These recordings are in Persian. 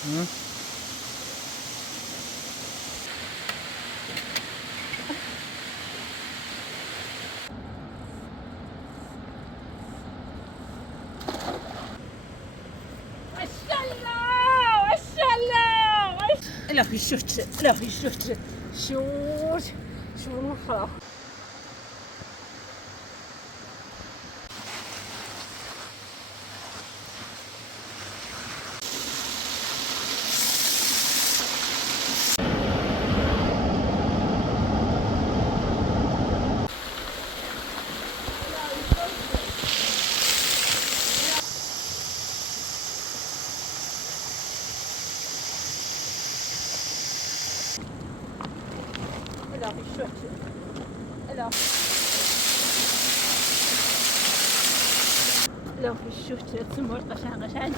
Hı? إلهي شفت إلهي شفت شو المفرح. إلهي شفت إلهي إلهي شفت تمر قشنگه.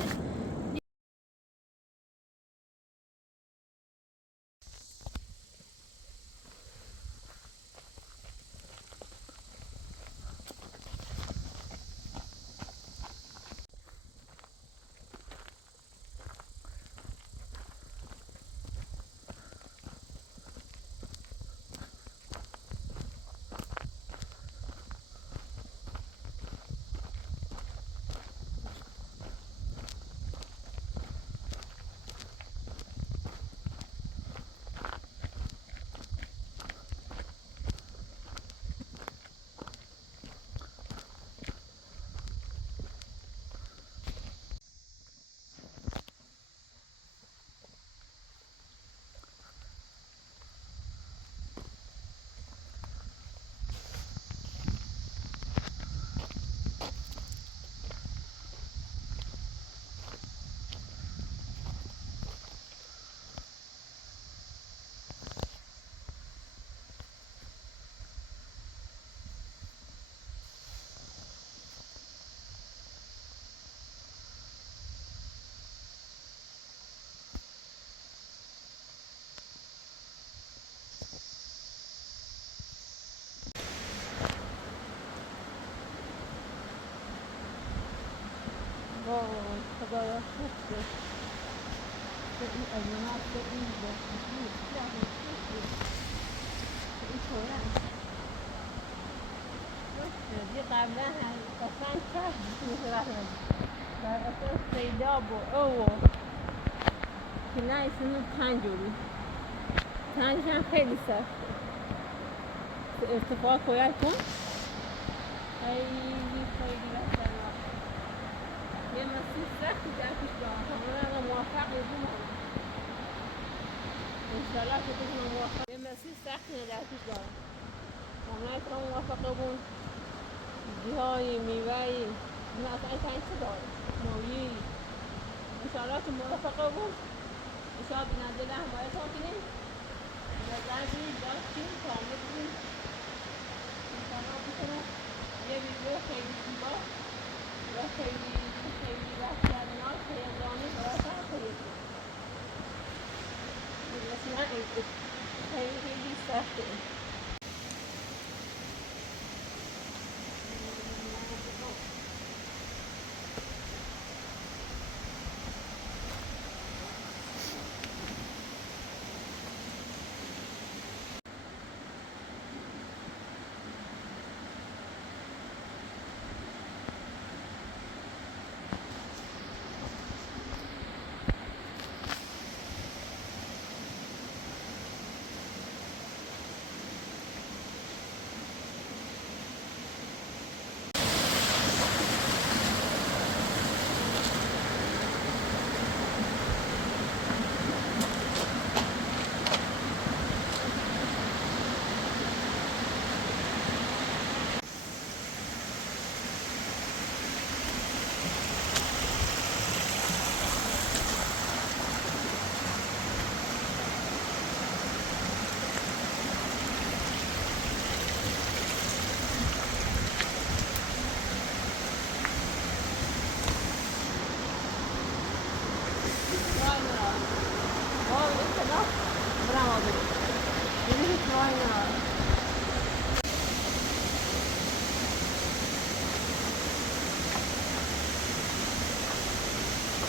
وای خدایا شکر که این ایونات به این بسیجی خیلی شکر که این طوره یه قبلا هم قسم کرد میتونم در اساس سیلاب و او که نه ایسونو تنجوری تنجش هم خیلی سخته ارتفاع کویت کن خیلی خیلی وحشتناک یه مسیر سختی درکش دارم همون اگه موفق بودیم انشالله که بتونم موفق یه مسیر سختی درکش دارم همون اگه موفق بود جایی میوهی این اصلا این چه داره مویی انشالله که موفق بود انشالله بیننده حمایت ها کنیم نظر بینید داشتیم کامل بودیم انشالله بتونم یه ویدیو خیلی زیبا و خیلی خیلی وحشتناک هیجانی براتون خیلی مثلا خیلی خیلی سخته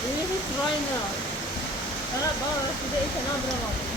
Really trying out. Deixa não, Bruno.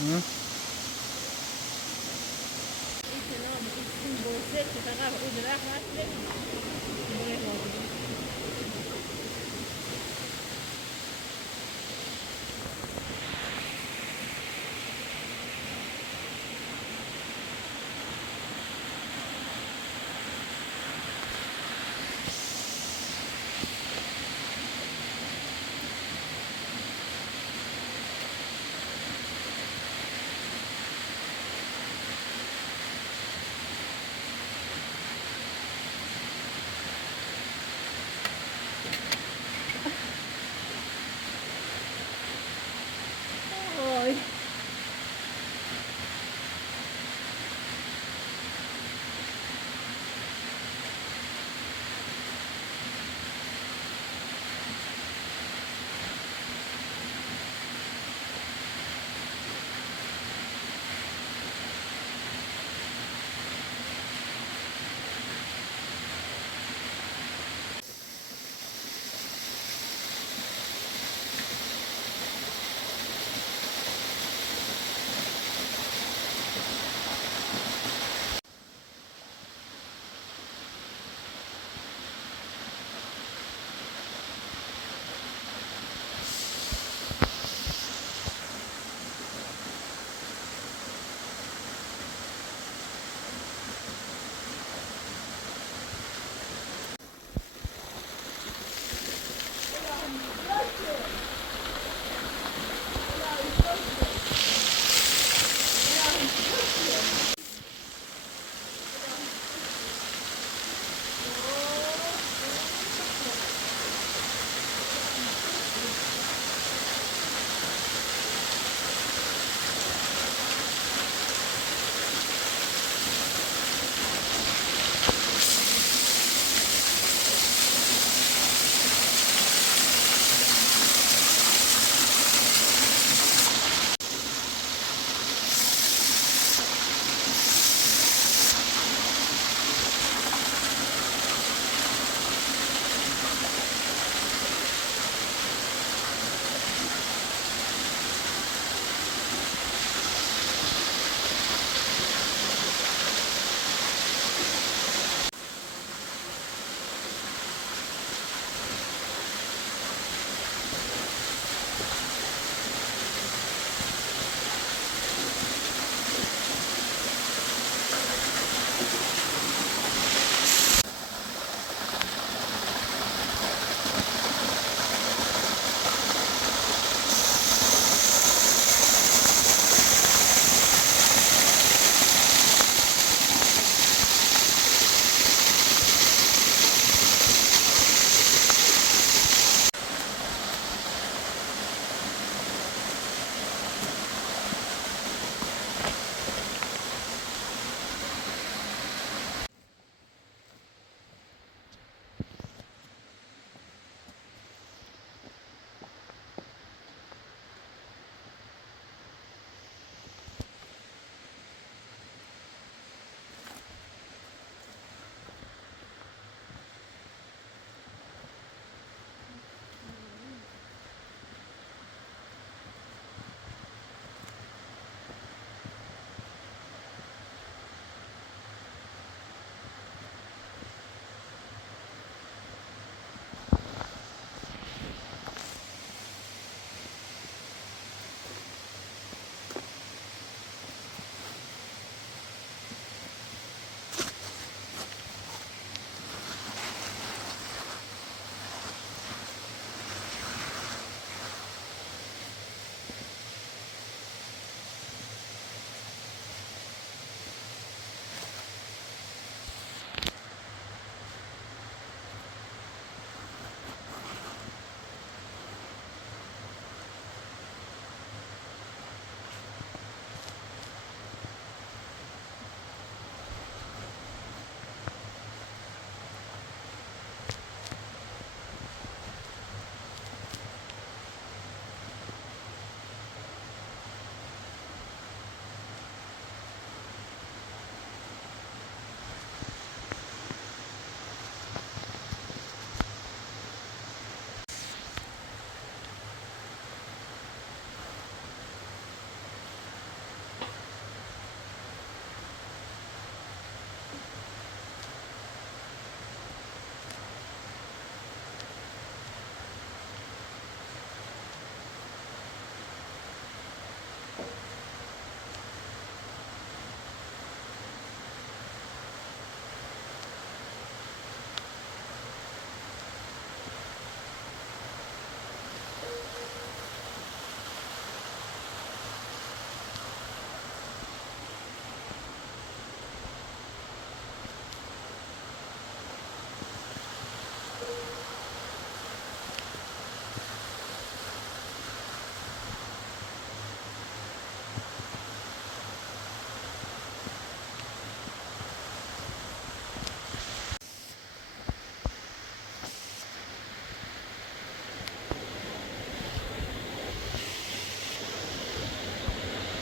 Hum?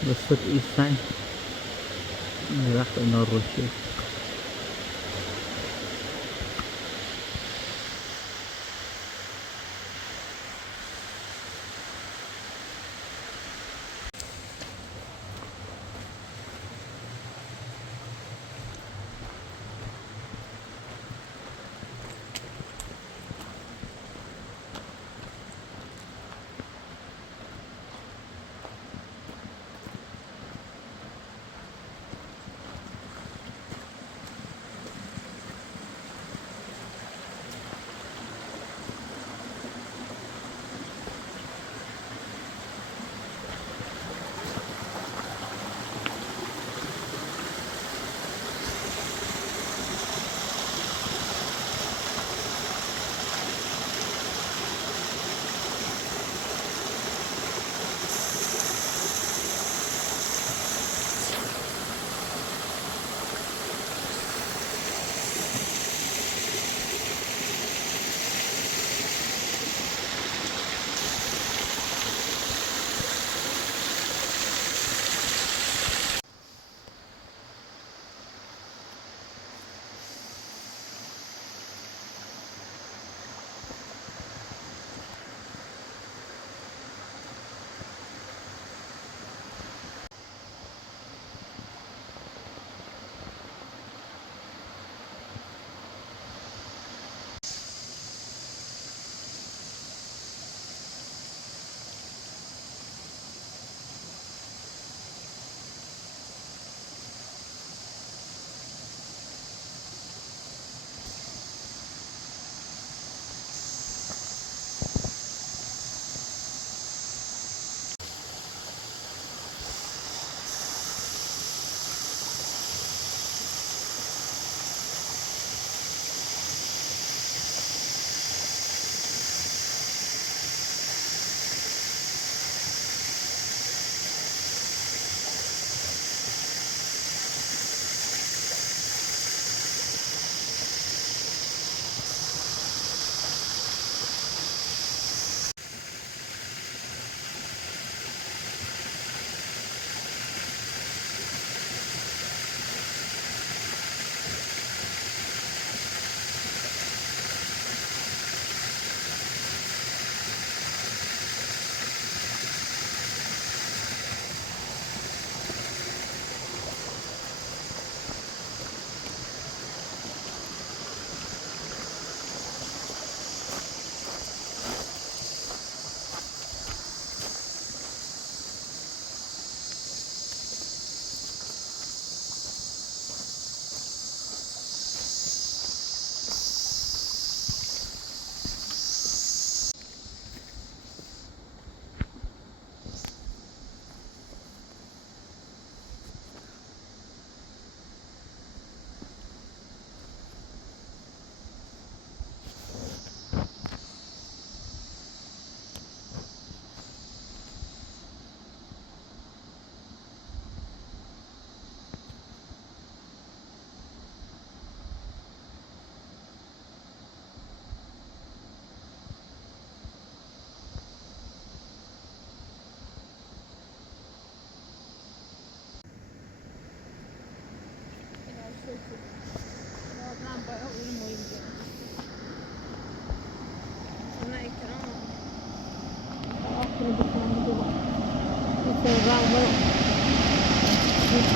بس تقيس ثاني راح النار والشيء.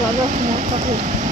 Voilà, comment ça fait.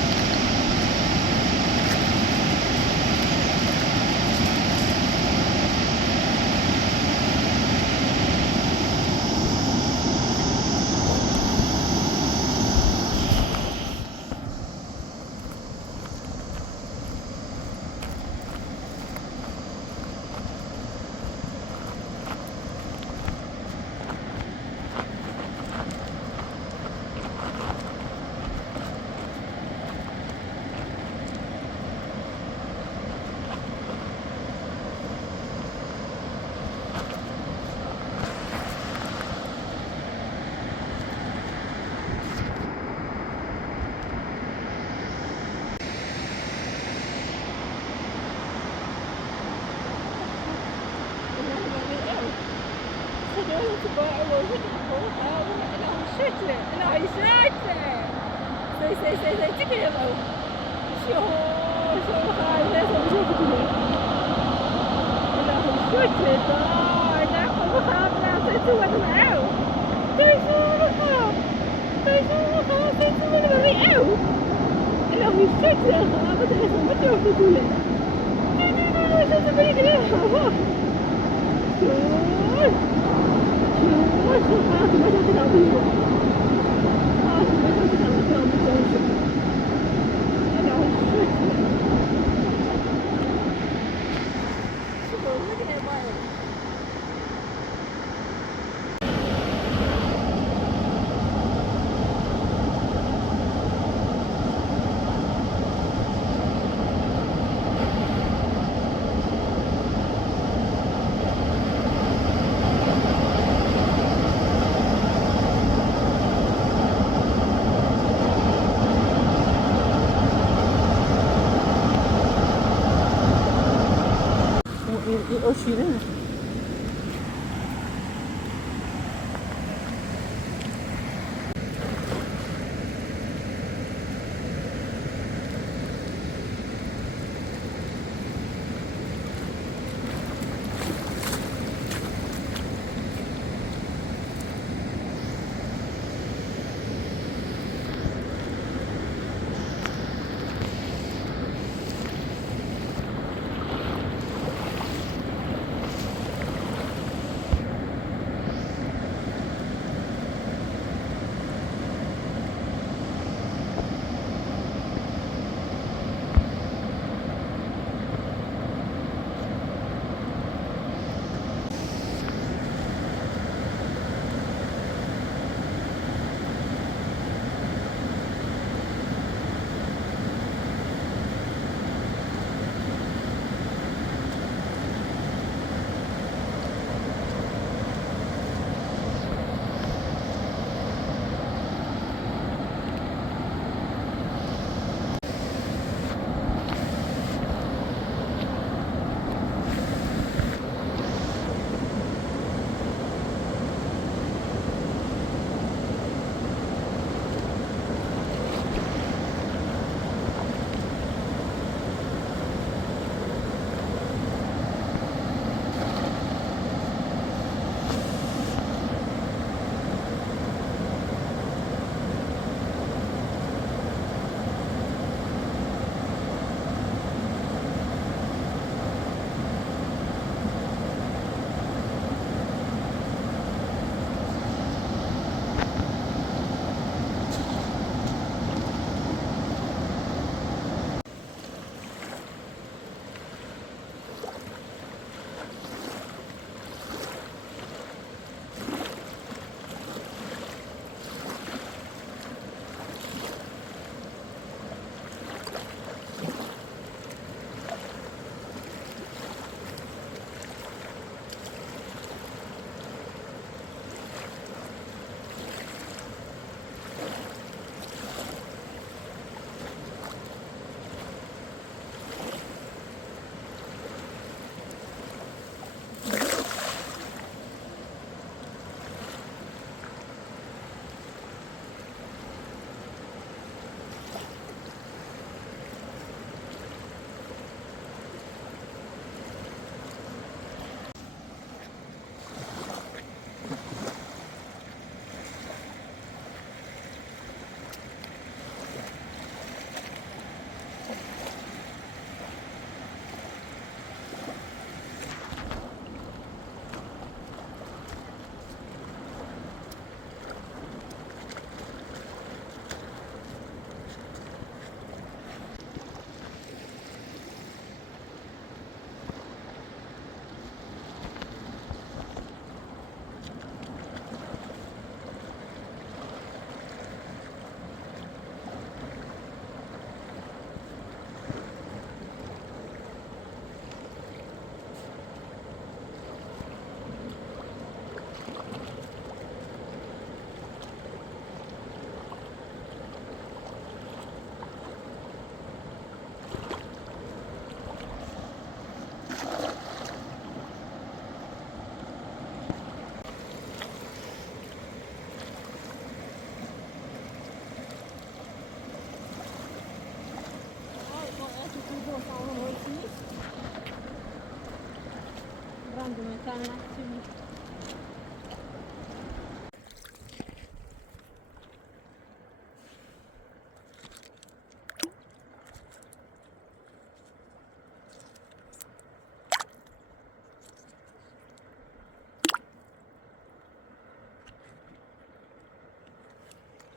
شتله إلهي شتله سي تكلموا شو هاي لازم نشوفه إلهي شتله ناخذ بخاف لا تسوى معاه تيسوى سيسوى بالرياو إلهي شتله خافت لازم نشوفه كله شو بريقليه o şirin.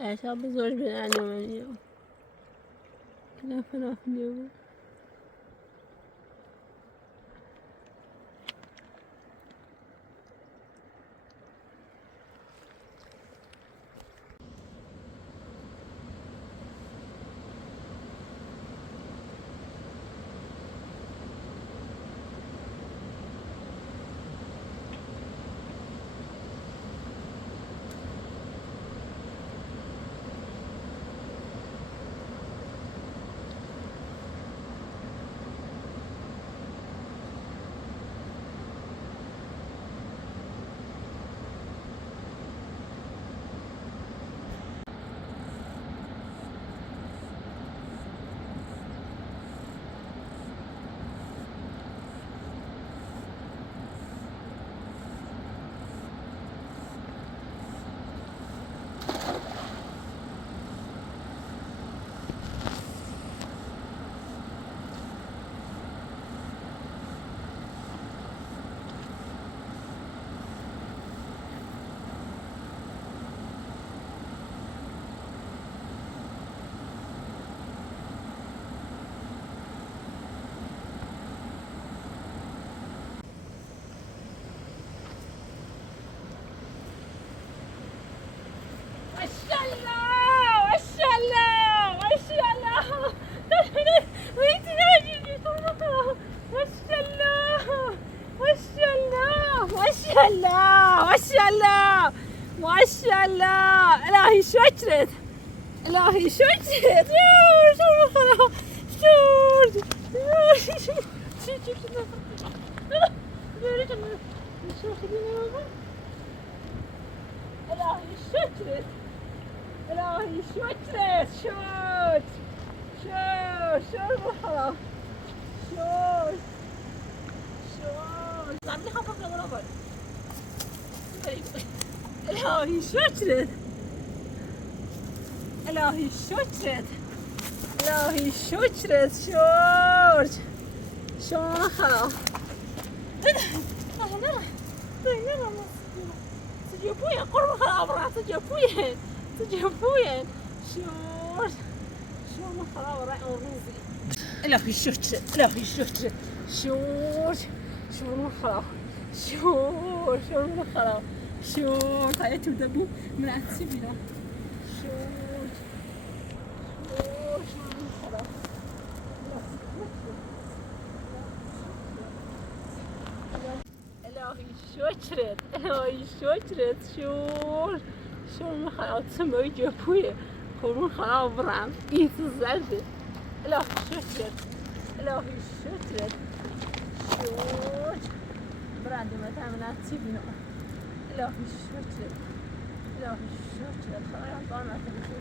عشان بزرگ بنانه كنافة اليوم ما شاء الله إلهي شكرت إلهي شكرت إلهي شكرت إلهي شكرت شوت مرحبا شوت زمینی خواهم نمونه بار إلهي شكرت إلهي شكرت إلهي شكرت شلون خلاص تجيبوين قرب خلاص راح تجيبوين شلون خلاص راح أورنزي إلهي شكرت إلهي شكرت شلون خلاص شلون خلاص شوت هاي تبدأ بي من عتسبينا شوت خلاص إلهي شكرت إلهي شكرت شو خلاص سموي جابوية كلون خلاص برام إيه الزلزة إلهي شكرت شوت براندي ما تعمل عتسبينا إلهي شكرت خلاص طالما تمشي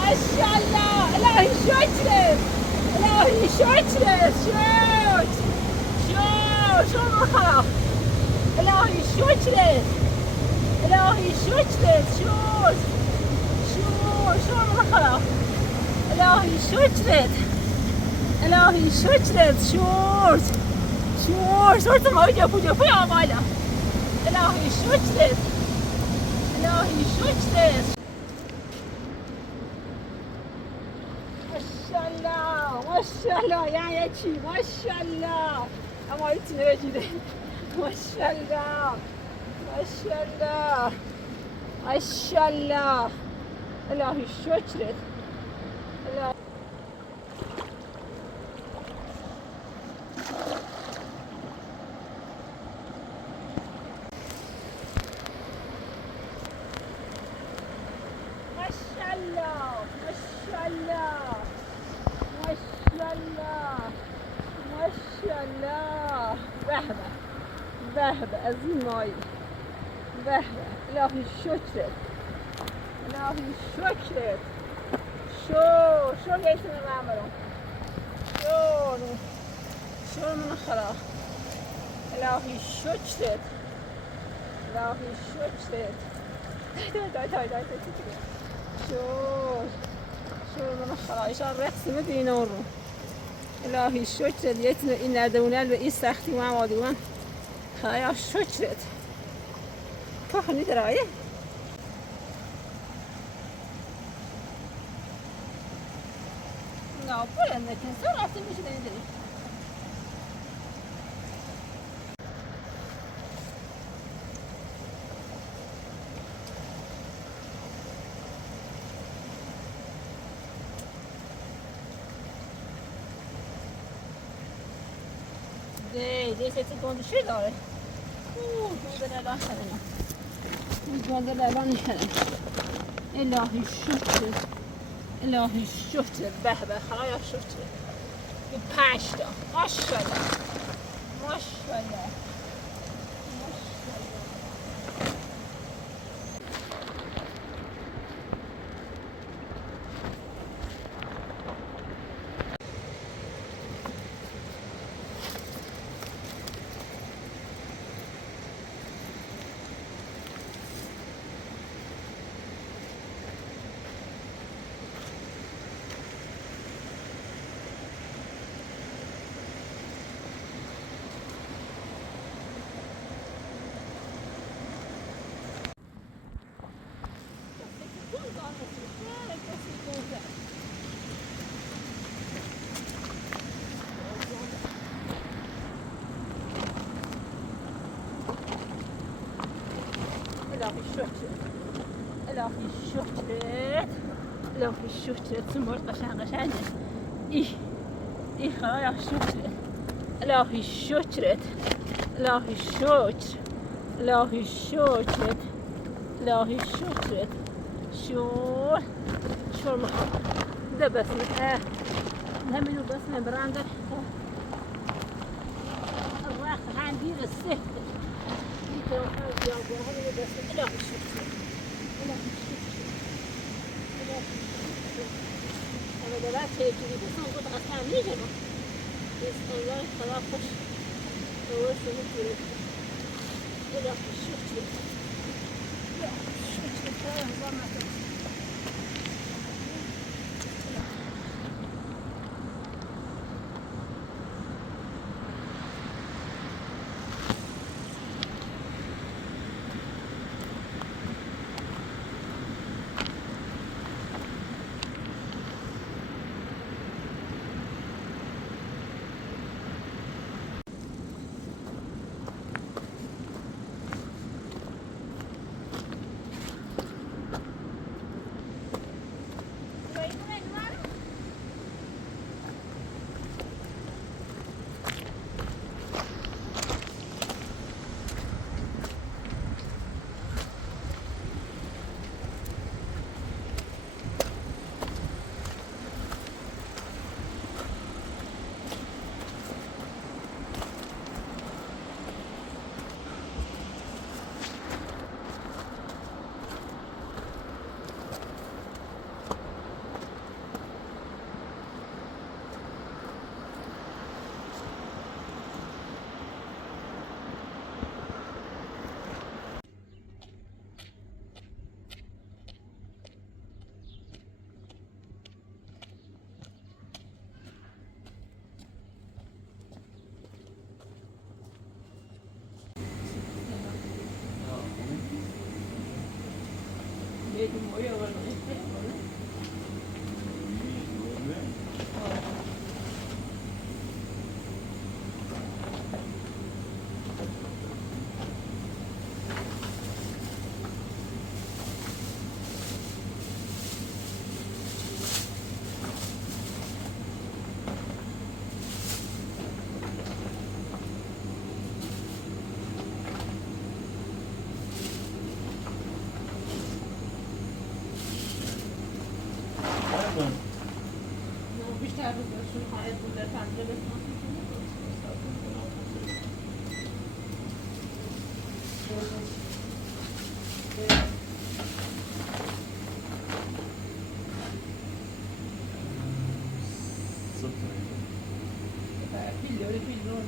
ما شاء الله إلهي الهی شکرت شو من خلاص الهی شکرت الهی شکرت شو من خلاص الهی شکرت الهی شکرت شورت ما جفو يا مالا الهی شکرت الهی شکرت ماشاءالله یعنی چی ماشاءالله اما هیچی نمیگیره ماشاءالله الهی شکرت ماشاءالله به از این مایی به الهی شکرت الهی شکرت شو گیتون نمرم شو من خلاص الهی شکرت الهی شکرت دای شو من خلاص ایشان رقصی مدینه رو الهی شکرت یتن این ندونه به این سختی ما وادیوان خدایا شکرت کخنی درایه نه پول نکن سرعتی میشه دیدی ده سه گندشی داره گنده الان کنه این گنده الان کنه الهی شکرت الهی شکرت به خدایا شکرت این 5 تا ماشاءالله الهی شکرت سمرد قشنگه ای خدایا شکرت الهی شکرت شو ده بسمه همینو بسمه برنده الرخ عندي السهل الهی شکرت اما دلت چجوری بسن بود اصلا میگم بسم خدا خوش درست میگیره الهی شکرت Mesmo molho agora não é tempo, né? Não, o bicho estava achando que era tudo errado, mas não é pilhou, ele pilhou.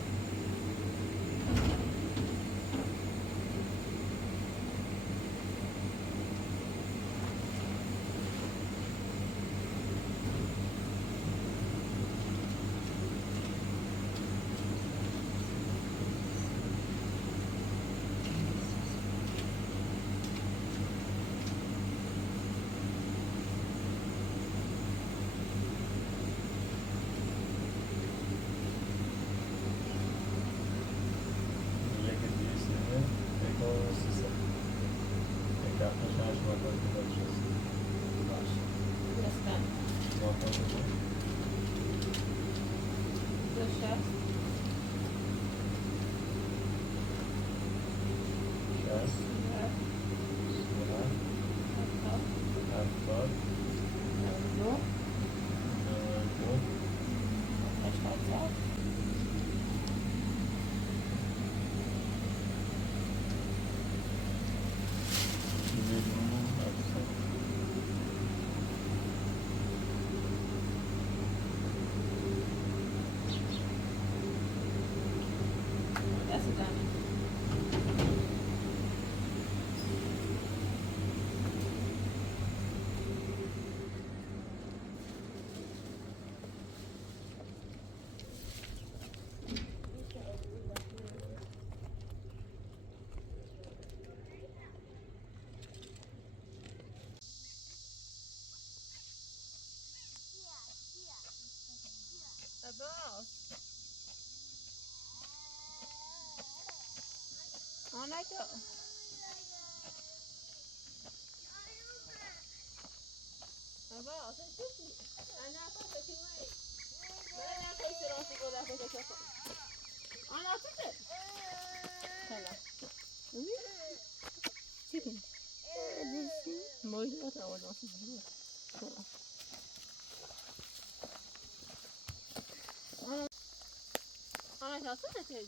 Onde é que eu... Abba, sen tutti. Ana cosa che vuoi? Non è che se non si goda che c'è. Ana tutte. Hala. Sì. Molto trovo non si dice. Ana cosa che c'è?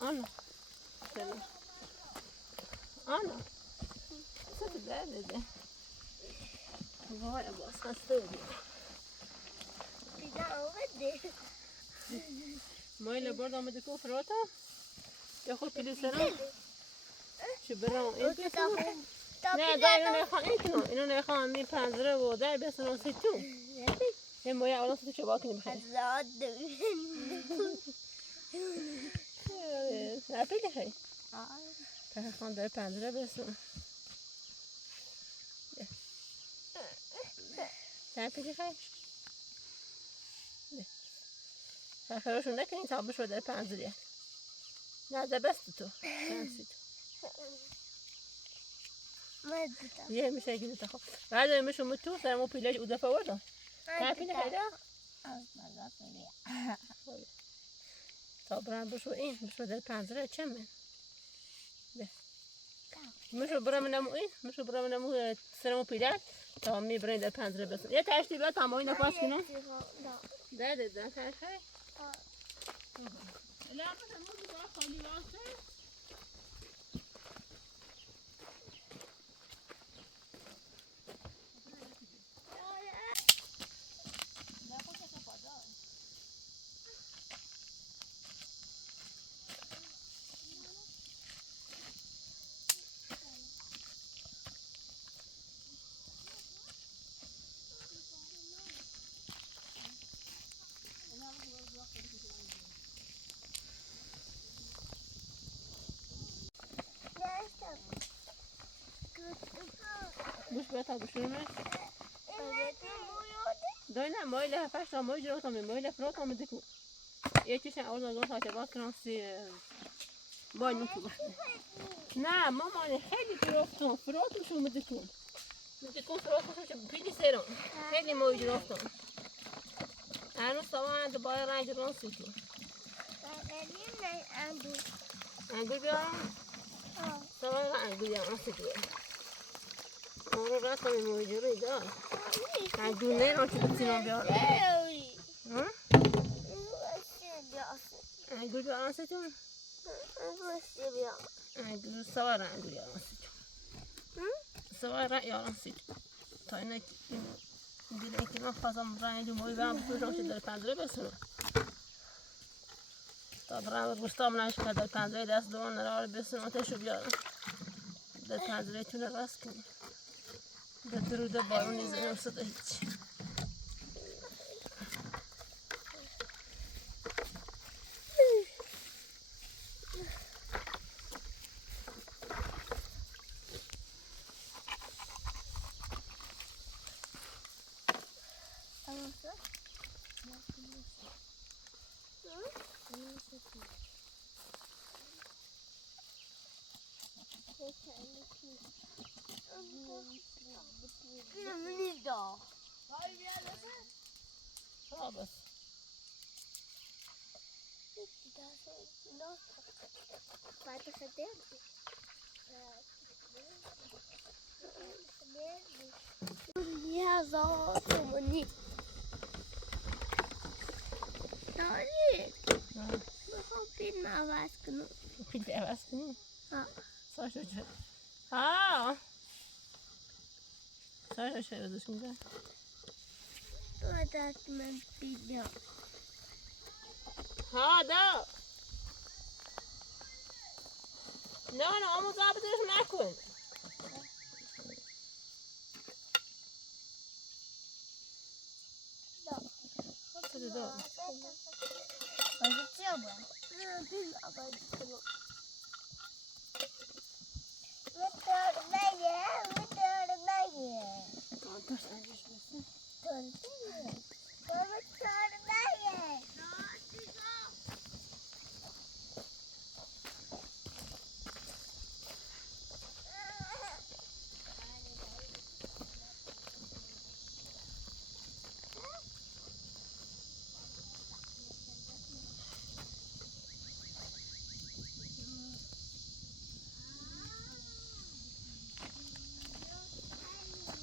Ana. Ana. Co ty bebe? Vaya, boss, hastayım. Bir daha olmadı. Moyle برضه عم تكون فراتا ياخد كل سنة شو برام إنت نه دا اینو نخوام اینو نخوام می پنجره و در بس ناسی تو این مویا اول ناسی تو چه کنیم خیلی زاد نه پیلی خیلی تا خان در پنجره بس نه پیلی خیلی خیلیشون نکنین تا بشو در پنجره نه در بست تو شانسی تو یه میشه که خب بعد میشه متو سرمو پیلاش او دفعه وردم تعرفین خیلی تا برام بشو این بشو در پنجره چمه مشو برام نمو این مشو برام نمو سرمو پیلاش تا می برای در پنجره بس یه تاشتی بعد تمامی نفاس کنم ده تاشتی لا بس مو بقى خالي واسه Bush beta bushurme. Evet, Doina moile fashta mojro to me moile proto me diku. Yetişen orada gota ke bakransi باید میتونم نه مامان خیلی گرفتم فراتشو میدکن فراتشو پیلی سرم خیلی موی گرفتم هنوز سوان باید رنج رانسی تو انگور بیارم سوان انگور رانسی تو اون رو رفتم این موی جوری دار انگور نیران که بتونم بیارم انگور رانسی تو انگور سوار انگور رانسی تو سوار رانسی تو تا اینه دیده که من خواستم رنج موی برم بکنم که در پنجره بسونم تا برم گوشتام نشکه در پنجره دست دوان نرار بسونم تشو بیارم در پنجره تونه راست کنیم در دروده بارون نیزنیم صدا هیچی بس Ja, zo maar niet. Sorry. We gaan pinna wasken. Pinna wasken? Ja. Zo شد. ها. Zo شد dus niet. Dat mijn pinna. ها دا. نه آموز آبادش نکن. خود دا. Wat is het nou? Pinna wasken. Wat erbij je? Wat erbij je? Dat is eigenlijk best.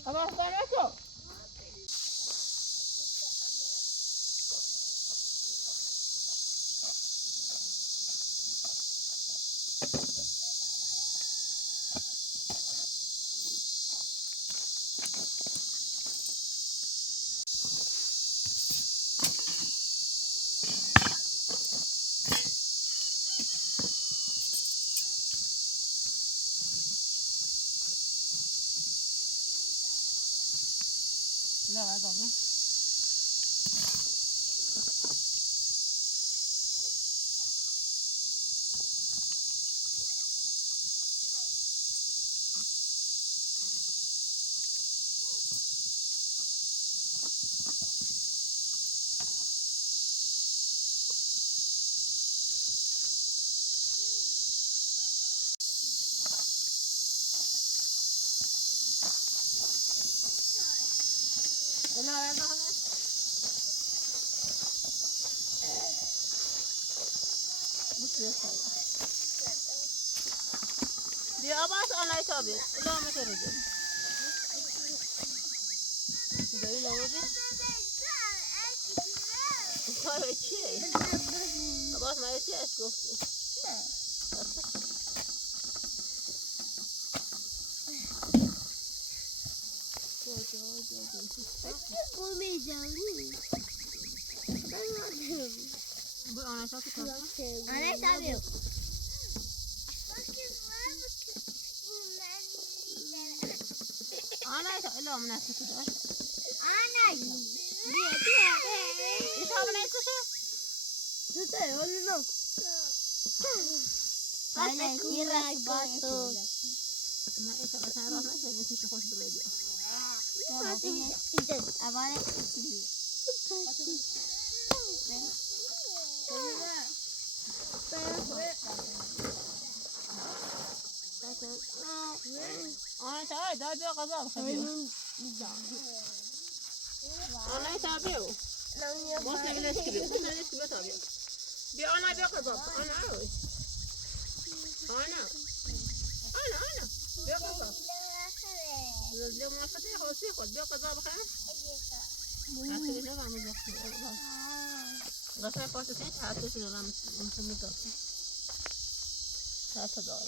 Abang bukan masuk. Dah ada apa? Dah ada apa? بیا آباس آنای تابی لامه که رو دیم دایی لامه بی کاره چیه؟ آباس مایه چیه اش گفتی؟ Bu آنای تابی کافه؟ آنای تابی آنای تابی لامه نستی که داشت آنای بیا این تابی نیستشه؟ Tutai, hold no. Ana kira bato. مثلا راه نشه نمشي خوش بالراديو أنا تعال ده بيا غضب خبيه أنا تابعه بس نبلش كبير بس نبلش كبير تابعه بيا أنا بيا غضب أنا عاوز أنا بيا غضب لو ما فتح خوسي خد بيا غضب خير أكيد لا ما مزح غسل كوسة سنت حاسة في الرام ممكن هذا دار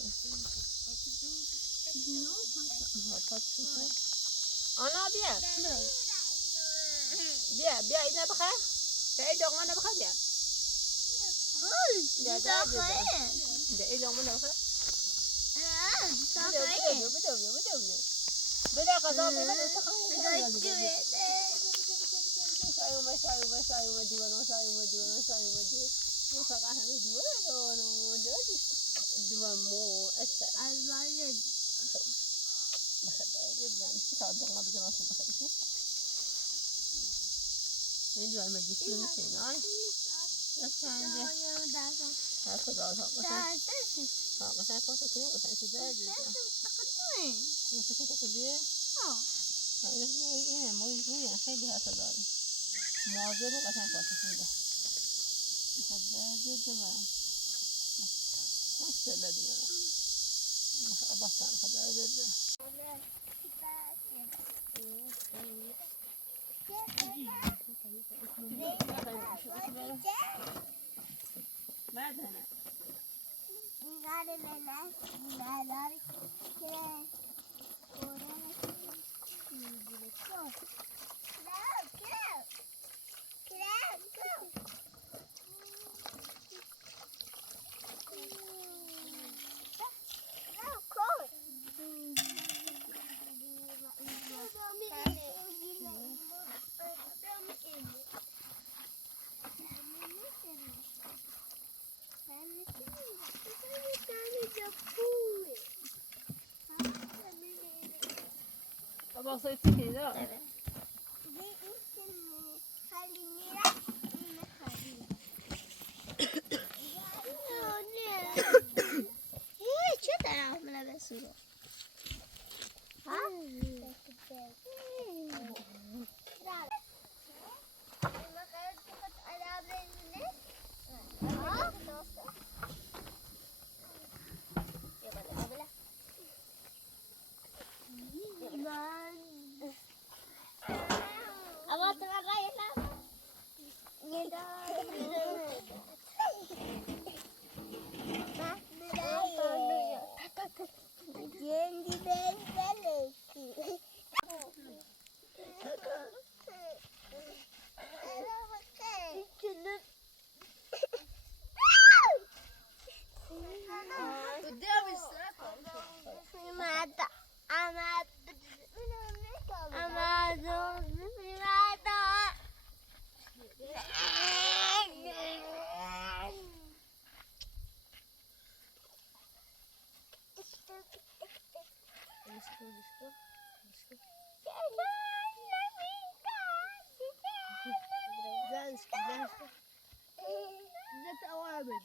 أنا بيا إذا بخير تعيد أنا بخير بيا ده إذا أنا بخير بدأ قضاء بلد تخيل سايو مديوان وفقع مديوان دوان مو أسد يعني شو تعرض ما بيجي ناس تخيل يجوا المدرسين هاي بس عنده هاخد على هذا بس هاي فوق كذا بس هاي ده بس تقديه هاي مو يجوا خير هذا دار مواظب وقتها فوق كذا هذا ده ما شاء الله بس أنا هذا ده بعد هنا أبغى صيت كذا ده أوامر